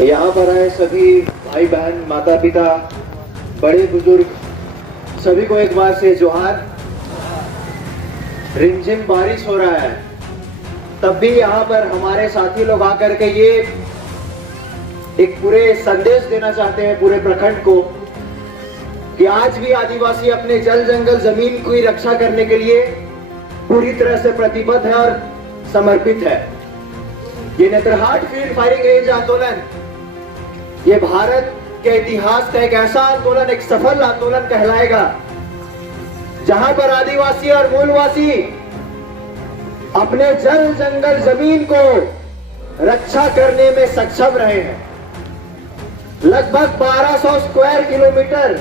यहाँ पर आए सभी भाई बहन, माता पिता, बड़े बुजुर्ग, सभी को एक बार से जोहार। रिमझिम बारिश हो रहा है, तब भी यहाँ पर हमारे साथी लोग आकर के ये एक पूरे संदेश देना चाहते हैं पूरे प्रखंड को कि आज भी आदिवासी अपने जल जंगल जमीन की रक्षा करने के लिए पूरी तरह से प्रतिबद्ध है और समर्पित है। ये नेतरहाट फील्ड फायरिंग रेंज आंदोलन ये भारत के इतिहास का एक ऐसा आंदोलन, एक सफल आंदोलन कहलाएगा जहां पर आदिवासी और मूलवासी अपने जल जंगल जमीन को रक्षा करने में सक्षम रहे हैं। लगभग 1200 स्क्वायर किलोमीटर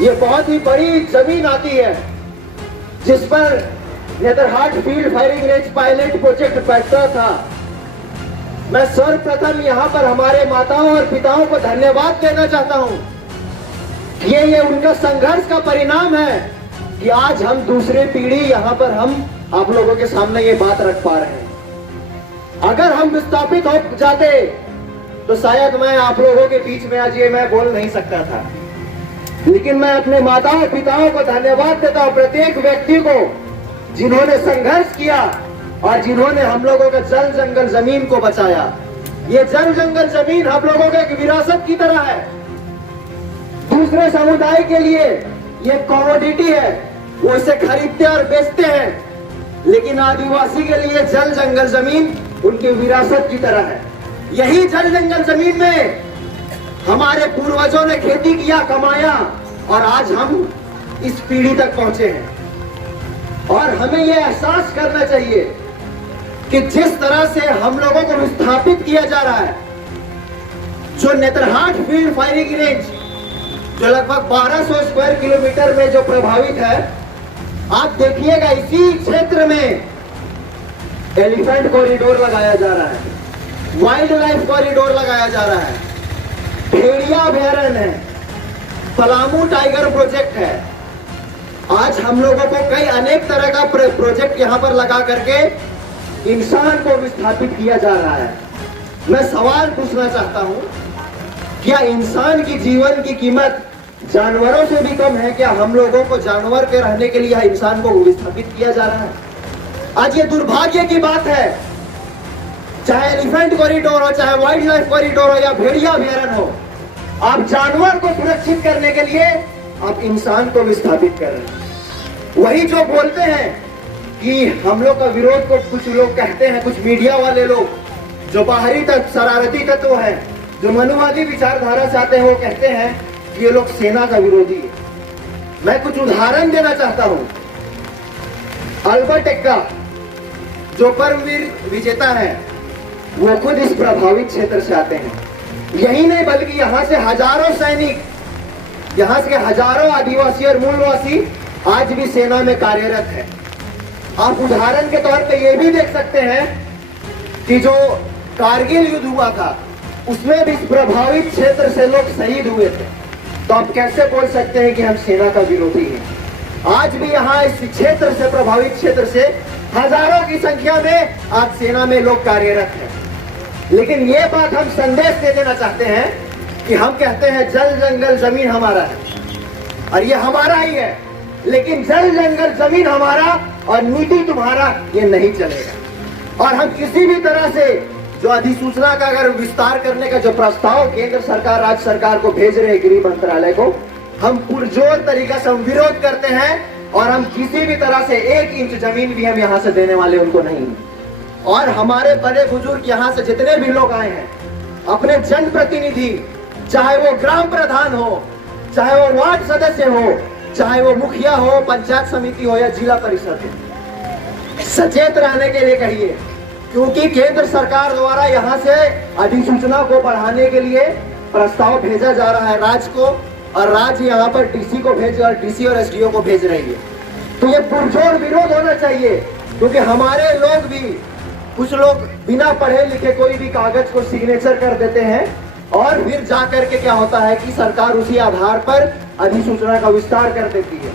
ये बहुत ही बड़ी जमीन आती है जिस पर Netarhat field firing range pilot project बैठता था। मैं सर्वप्रथम यहाँ पर हमारे माताओं और पिताओं को धन्यवाद देना चाहता हूँ। ये उनका संघर्ष का परिणाम है कि आज हम दूसरी पीढ़ी यहाँ पर हम आप लोगों के सामने ये बात रख पा रहे हैं। अगर हम विस्थापित हो जाते तो शायद मैं आप लोगों के बीच में आज ये मैं बोल नहीं सकता था, लेकिन मैं अपने माताओं पिताओं को धन्यवाद देता हूँ, प्रत्येक व्यक्ति को जिन्होंने संघर्ष किया और जिन्होंने हम लोगों का जल जंगल जमीन को बचाया। ये जल जंगल जमीन हम लोगों का एक विरासत की तरह है। दूसरे समुदाय के लिए ये कमोडिटी है, वो इसे खरीदते और बेचते हैं, लेकिन आदिवासी के लिए जल जंगल जमीन उनकी विरासत की तरह है। यही जल जंगल जमीन में हमारे पूर्वजों ने खेती किया, कमाया और आज हम इस पीढ़ी तक पहुंचे हैं। और हमें यह एहसास करना चाहिए कि जिस तरह से हम लोगों को विस्थापित किया जा रहा है, जो नेतरहाट फील्ड फायरिंग रेंज जो लगभग 1200 स्क्वायर किलोमीटर में जो प्रभावित है, आप देखिएगा इसी क्षेत्र में एलिफेंट कॉरिडोर लगाया जा रहा है, वाइल्ड लाइफ कॉरिडोर लगाया जा रहा है, भेड़िया अभयारण्य है, पलामू टाइगर प्रोजेक्ट है। आज हम लोगों को कई अनेक तरह का प्रोजेक्ट यहाँ पर लगा करके इंसान को विस्थापित किया जा रहा है। मैं सवाल पूछना चाहता हूँ, क्या इंसान की जीवन की कीमत जानवरों से भी कम है? क्या हम लोगों को जानवर के रहने के लिए इंसान को विस्थापित किया जा रहा है? आज ये दुर्भाग्य की बात है, चाहे एलिफेंट कॉरिडोर हो, चाहे वाइल्ड लाइफ कॉरिडोर हो या भेड़िया अभयारण्य हो, आप जानवर को सुरक्षित करने के लिए आप इंसान को विस्थापित कर रहे हैं। वही जो बोलते हैं कि हम लोग का विरोध को कुछ लोग कहते हैं, कुछ मीडिया वाले लोग जो बाहरी तत्व, शरारती तत्व है, जो मनुवादी विचारधारा से आते हैं, वो कहते हैं कि ये लोग सेना का विरोधी है। मैं कुछ उदाहरण देना चाहता हूं। अल्बर्ट एक्का जो परमवीर विजेता है, वो खुद इस प्रभावित क्षेत्र से आते हैं। यही नहीं बल्कि यहाँ से हजारों सैनिक, यहाँ से हजारों आदिवासी और मूलवासी आज भी सेना में कार्यरत है। आप उदाहरण के तौर पे ये भी देख सकते हैं कि जो कारगिल युद्ध हुआ था उसमें भी इस प्रभावित क्षेत्र से लोग शहीद हुए थे। तो आप कैसे बोल सकते हैं कि हम सेना का विरोधी हैं? आज भी यहाँ इस क्षेत्र से, प्रभावित क्षेत्र से हजारों की संख्या में आज सेना में लोग कार्यरत हैं। लेकिन ये बात हम संदेश दे देना चाहते हैं कि हम कहते हैं जल जंगल जमीन हमारा है और ये हमारा ही है, लेकिन जल जंगल जमीन हमारा और नीति तुम्हारा, ये नहीं चलेगा। और हम किसी भी तरह से जो अधिसूचना का अगर विस्तार करने का जो प्रस्ताव केंद्र सरकार, राज्य सरकार को भेज रहे हैं, गृह मंत्रालय को, हम पुरजोर तरीका से हम विरोध करते हैं और हम किसी भी तरह से 1 इंच जमीन भी हम यहाँ से देने वाले उनको नहीं। और हमारे बड़े बुजुर्ग यहाँ से जितने भी लोग आए हैं, अपने जनप्रतिनिधि, चाहे वो ग्राम प्रधान हो, चाहे वो वार्ड सदस्य हो, चाहे वो मुखिया हो, पंचायत समिति हो या जिला परिषद हो, सचेत रहने के लिए कहिए, क्योंकि केंद्र सरकार द्वारा यहाँ से अधिसूचना को बढ़ाने के लिए प्रस्ताव भेजा जा रहा है राज्य को, और राज्य यहाँ पर डीसी को भेज और डीसी और एसडीओ को भेज रही है। तो ये पुरजोर विरोध होना चाहिए, क्योंकि हमारे लोग भी, कुछ लोग बिना पढ़े लिखे कोई भी कागज को सिग्नेचर कर देते हैं और फिर जा करके क्या होता है कि सरकार उसी आधार पर अधिसूचना का विस्तार कर देती है।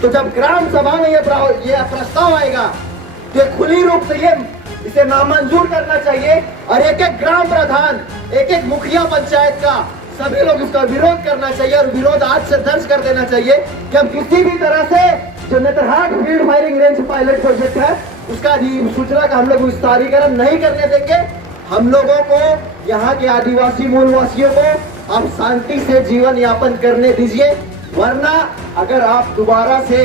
तो जब ग्राम सभा में ये प्रस्ताव आएगा ये खुली रूप से इसे नामंजूर करना चाहिए और एक एक ग्राम प्रधान, एक एक मुखिया पंचायत का सभी लोग इसका विरोध करना चाहिए और विरोध आज से दर्ज कर देना चाहिए कि हम किसी भी तरह से जो Netarhat field firing range pilot project है उसका सूचना का हम लोग विस्तारीकरण नहीं करने देंगे। हम लोगों को, यहाँ के आदिवासी मूलवासियों को आप शांति से जीवन यापन करने दीजिए, वरना अगर आप दोबारा से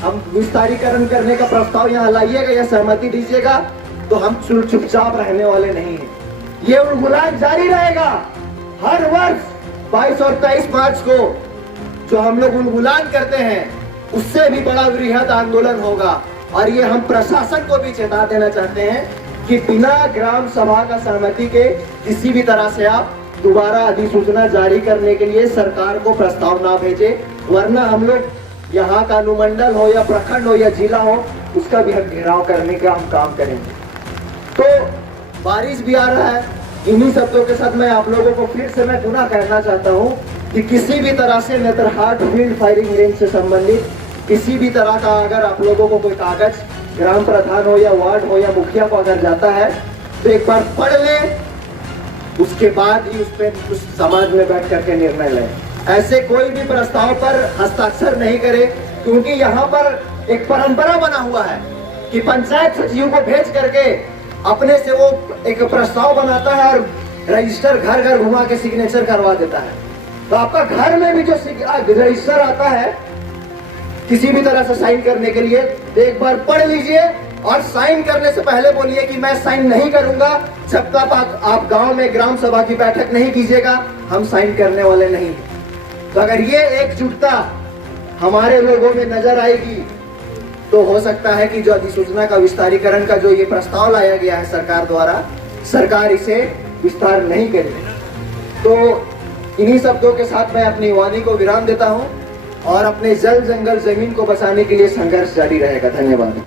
हम विस्तारीकरण करने का प्रस्ताव यहाँ लाइएगा या सहमति दीजिएगा तो हम चुपचाप रहने वाले नहीं हैं। ये उलगुलान जारी रहेगा। हर वर्ष 22 और 23 मार्च को जो हम लोग उलगुलान करते हैं उससे भी बड़ा वृहद आंदोलन होगा और ये हम प्रशासन को भी चेता देना चाहते हैं कि बिना ग्राम सभा का सहमति के किसी भी तरह से आप दोबारा अधिसूचना जारी करने के लिए सरकार को प्रस्ताव ना भेजे, वरना हम लोग यहाँ का अनुमंडल हो या प्रखंड हो या जिला हो उसका भी हम घेराव करने का हम काम करेंगे। तो बारिश भी आ रहा है, इन्हीं शब्दों के साथ मैं आप लोगों को फिर से मैं पुनः कहना चाहता हूँ कि किसी भी तरह से नेतरहाट फील्ड फायरिंग रेंज से संबंधित किसी भी तरह का अगर आप लोगों को कोई कागज ग्राम प्रधान हो या वार्ड हो या मुखिया को अगर जाता है तो एक बार पढ़ ले, उसके बाद ही उस पर उस समाज में बैठ करके निर्णय लें। ऐसे कोई भी प्रस्ताव पर हस्ताक्षर नहीं करे, क्योंकि यहाँ पर एक परंपरा बना हुआ है कि पंचायत सचिव को भेज करके अपने से वो एक प्रस्ताव बनाता है और रजिस्टर घर घर घुमा के सिग्नेचर करवा देता है। तो आपका घर में भी जो रजिस्टर आता है किसी भी तरह से साइन करने के लिए, तो एक बार पढ़ लीजिए और साइन करने से पहले बोलिए कि मैं साइन नहीं करूंगा जब तक आप गांव में ग्राम सभा की बैठक नहीं कीजिएगा, हम साइन करने वाले नहीं। तो अगर ये एकजुटता हमारे लोगों में नजर आएगी तो हो सकता है कि जो अधिसूचना का विस्तारीकरण का जो ये प्रस्ताव लाया गया है सरकार द्वारा, सरकार इसे विस्तार नहीं करेगी। तो इन्हीं शब्दों के साथ मैं अपनी वाणी को विराम देता हूं और अपने जल जंगल जमीन को बचाने के लिए संघर्ष जारी रहेगा। धन्यवाद।